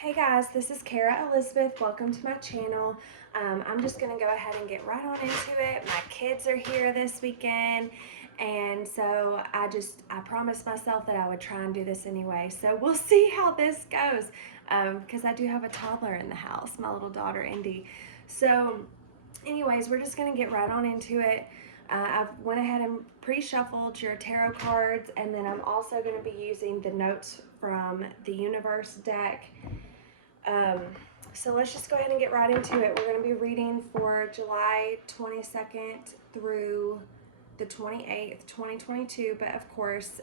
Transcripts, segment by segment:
Hey guys, this is Kara Elizabeth. Welcome to my channel. I'm just going to go ahead and get right on into it. My kids are here this weekend, and so I promised myself that I would try and do this anyway. So we'll see how this goes, because I do have a toddler in the house, my little daughter Indy. So anyways, we're just going to get right on into it. I've went ahead and pre-shuffled your tarot cards, and then I'm also going to be using the notes from the universe deck. So let's just go ahead and get right into it. We're going to be reading for July 22nd through the 28th, 2022. But of course,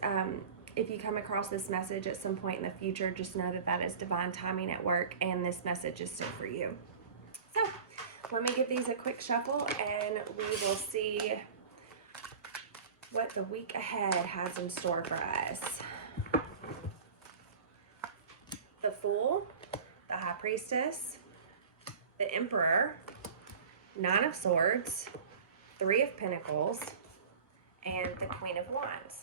if you come across this message at some point in the future, just know that that is divine timing at work, and this message is still for you. So let me give these a quick shuffle, and we will see what the week ahead has in store for us. The Fool, the High Priestess, the Emperor, Nine of Swords, Three of Pentacles, and the Queen of Wands.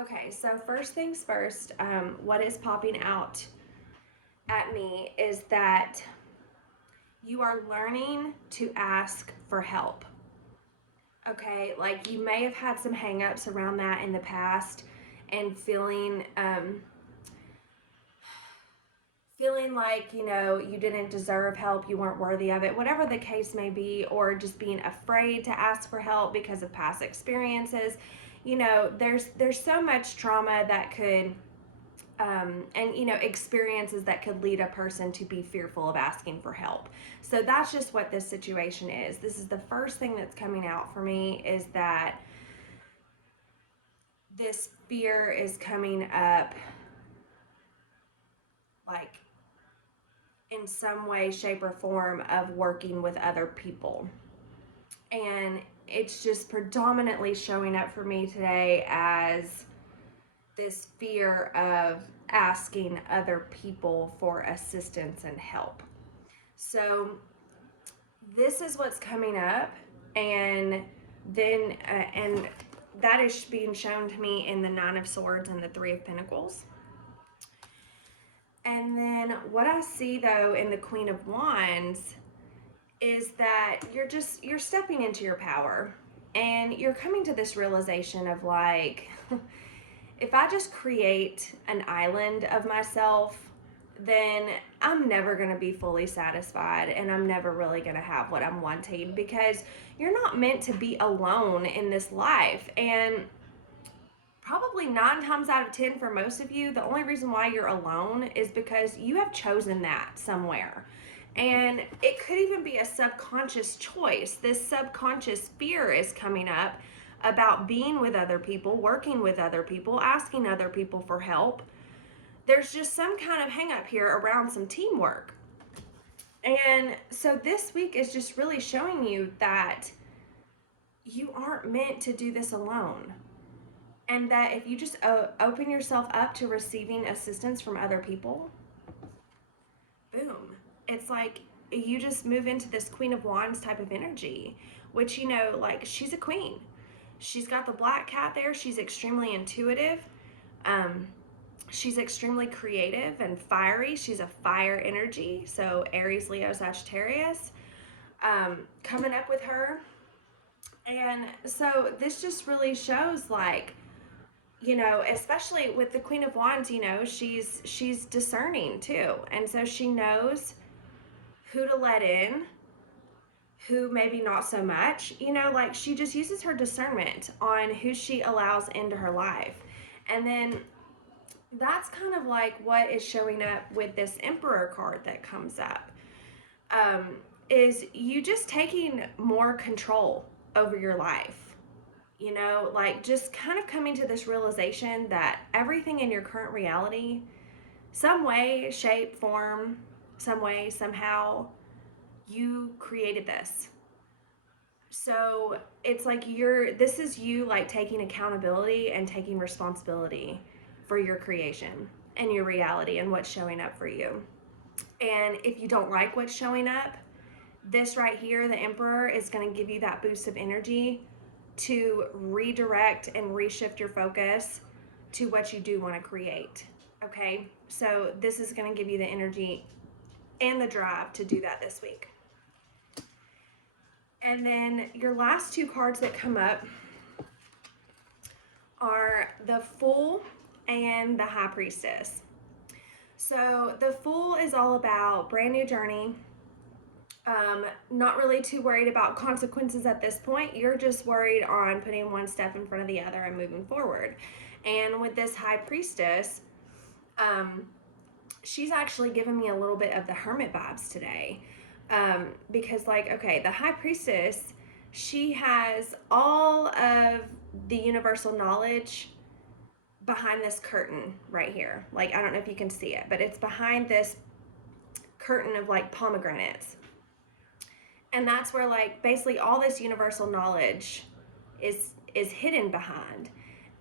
Okay, so first things first, what is popping out at me is that you are learning to ask for help. Okay, like you may have had some hang-ups around that in the past and feeling like, you know, you didn't deserve help, you weren't worthy of it, whatever the case may be, or just being afraid to ask for help because of past experiences. You know, there's so much trauma that could and you know, experiences that could lead a person to be fearful of asking for help. So that's just what this situation is. This is the first thing that's coming out for me, is that this fear is coming up, like in some way, shape, or form, of working with other people. And it's just predominantly showing up for me today as this fear of asking other people for assistance and help. So this is what's coming up, and then and that is being shown to me in the Nine of Swords and the Three of Pentacles. And then what I see though in the Queen of Wands is that you're stepping into your power, and you're coming to this realization of like, if I just create an island of myself, then I'm never going to be fully satisfied, and I'm never really going to have what I'm wanting, because you're not meant to be alone in this life. And probably 9 times out of 10 for most of you, the only reason why you're alone is because you have chosen that somewhere. And it could even be a subconscious choice. This subconscious fear is coming up about being with other people, working with other people, asking other people for help. There's just some kind of hang up here around some teamwork. And so this week is just really showing you that you aren't meant to do this alone. And that if you just open yourself up to receiving assistance from other people, boom, it's like you just move into this Queen of Wands type of energy, which, you know, like, she's a queen. She's got the black cat there. She's extremely intuitive. She's extremely creative and fiery. She's a fire energy. So Aries, Leo, Sagittarius, coming up with her. And so this just really shows, like, you know, especially with the Queen of Wands, you know, she's discerning too. And so she knows who to let in, who maybe not so much, you know, like she just uses her discernment on who she allows into her life. And then that's kind of like what is showing up with this Emperor card that comes up, is you just taking more control over your life. You know, like just kind of coming to this realization that everything in your current reality, some way, shape, form, some way, somehow, you created this. So it's like this is you like taking accountability and taking responsibility for your creation and your reality and what's showing up for you. And if you don't like what's showing up, This right here, the Emperor, is going to give you that boost of energy to redirect and reshift your focus to what you do want to create. Okay, so this is going to give you the energy and the drive to do that this week. And then your last two cards that come up are the Fool and the High Priestess. So the Fool is all about brand new journey. Not really too worried about consequences at this point. You're just worried on putting one step in front of the other and moving forward. And with this High Priestess, she's actually given me a little bit of the Hermit vibes today. Because like, okay, the High Priestess, she has all of the universal knowledge behind this curtain right here. Like, I don't know if you can see it, but it's behind this curtain of like pomegranates. And that's where like basically all this universal knowledge is hidden behind.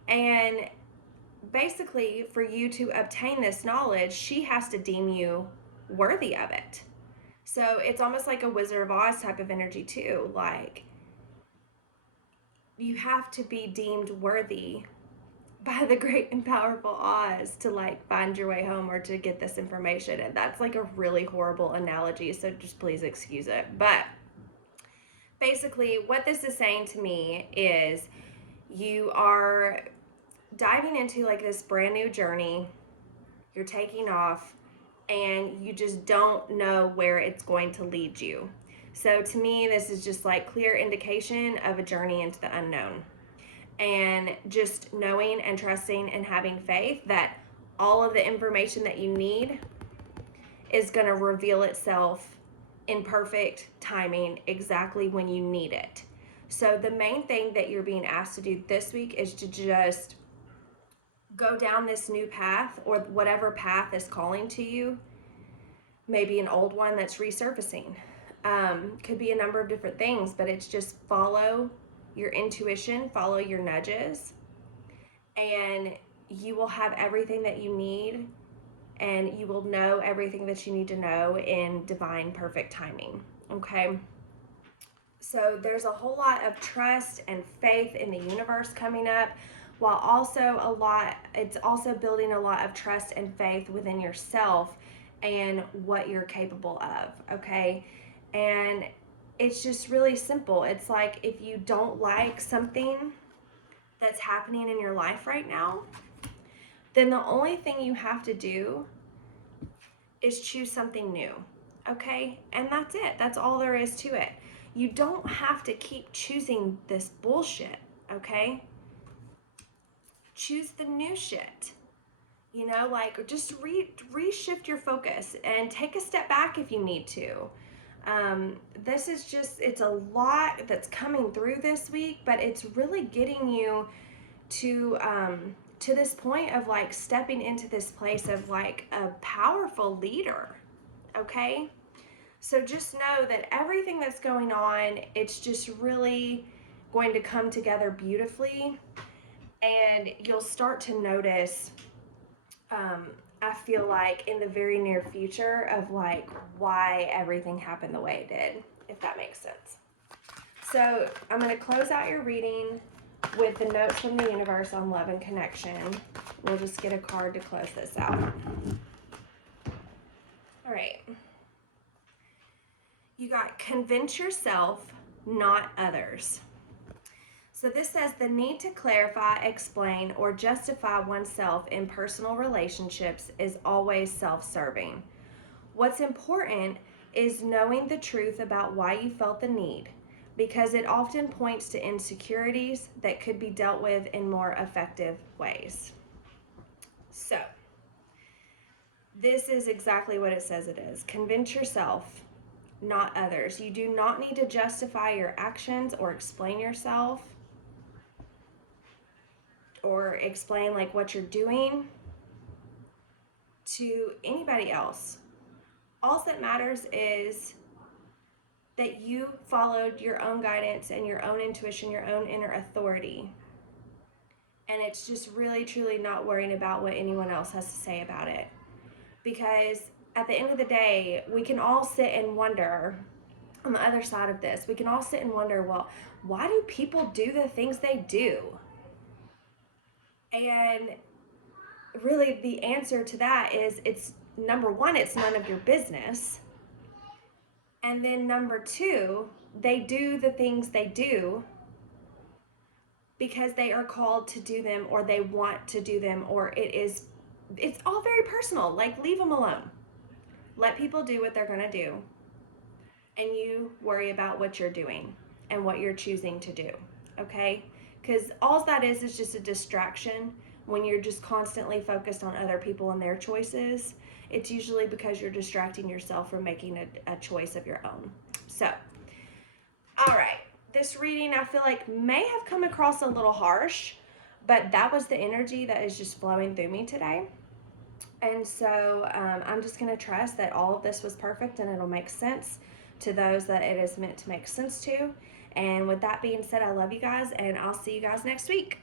And basically for you to obtain this knowledge, she has to deem you worthy of it. So it's almost like a Wizard of Oz type of energy too. Like, you have to be deemed worthy by the great and powerful Oz to like find your way home or to get this information. And that's like a really horrible analogy, so just please excuse it. But basically what this is saying to me is you are diving into like this brand new journey. You're taking off and you just don't know where it's going to lead you. So to me, this is just like clear indication of a journey into the unknown. And just knowing and trusting and having faith that all of the information that you need is going to reveal itself in perfect timing exactly when you need it. So the main thing that you're being asked to do this week is to just go down this new path, or whatever path is calling to you. Maybe an old one that's resurfacing. Could be a number of different things, but it's just follow your intuition, follow your nudges, and you will have everything that you need, and you will know everything that you need to know in divine perfect timing. Okay, so there's a whole lot of trust and faith in the universe coming up, while it's also building a lot of trust and faith within yourself and what you're capable of. Okay, and it's just really simple. It's like, if you don't like something that's happening in your life right now, then the only thing you have to do is choose something new. Okay? And that's it. That's all there is to it. You don't have to keep choosing this bullshit. Okay? Choose the new shit. You know, like, just reshift your focus and take a step back if you need to. This is just, it's a lot that's coming through this week, but it's really getting you to this point of like stepping into this place of like a powerful leader. Okay, so just know that everything that's going on, it's just really going to come together beautifully, and you'll start to notice I feel like in the very near future of like why everything happened the way it did, if that makes sense. So I'm going to close out your reading with the notes from the universe on love and connection. We'll just get a card to close this out. All right. You got convince yourself, not others. So this says the need to clarify, explain, or justify oneself in personal relationships is always self-serving. What's important is knowing the truth about why you felt the need, because it often points to insecurities that could be dealt with in more effective ways. So this is exactly what it says it is. Convince yourself, not others. You do not need to justify your actions or explain yourself, or explain like what you're doing to anybody else. All that matters is that you followed your own guidance and your own intuition, your own inner authority. And it's just really, truly not worrying about what anyone else has to say about it. Because at the end of the day, we can all sit and wonder, on the other side of this, we can all sit and wonder, well, why do people do the things they do? And really the answer to that is, it's number one, it's none of your business. And then number two, they do the things they do because they are called to do them, or they want to do them, or it's all very personal. Like, leave them alone. Let people do what they're going to do, and you worry about what you're doing and what you're choosing to do, okay? Because all that is just a distraction. When you're just constantly focused on other people and their choices, it's usually because you're distracting yourself from making a choice of your own. So, all right, this reading I feel like may have come across a little harsh, but that was the energy that is just flowing through me today. And so I'm just going to trust that all of this was perfect and it'll make sense to those that it is meant to make sense to. And with that being said, I love you guys, and I'll see you guys next week.